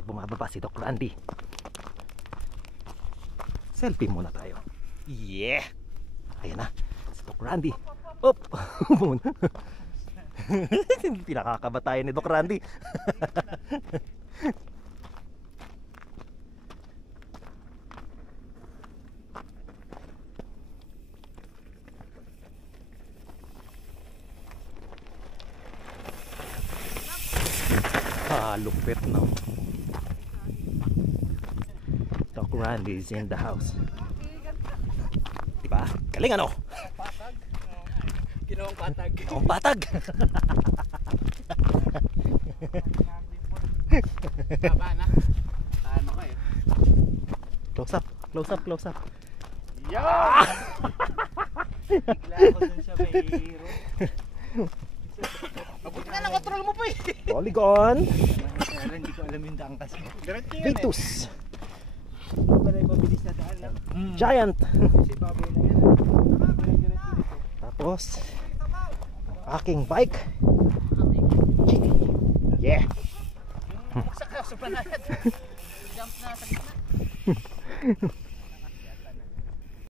Ay, bumababa si Doc Randy. Selfie muna tayo. Yeah! Ayan na, si Doc Randy. Op! Pinakakabatayan ni Doc Randy. Lupit no. Doc Randy is in the house. Diba? Galing ano? Patag. Ginawang patag. Ginawang patag. Baba na. Ano ko eh. Close up, close up, close up. Yeah! Bigla ako dun sa may hero. Mabuti na lang, control mo po eh. Polygon. Hindi ko alam yung daan kasi. Vitus. Pala yung mabilis na daan lang. Giant. Kasi baboy na yan. Tapos aking bike. Yeah. Sa kaso pa na yan. Jump na sa gitna.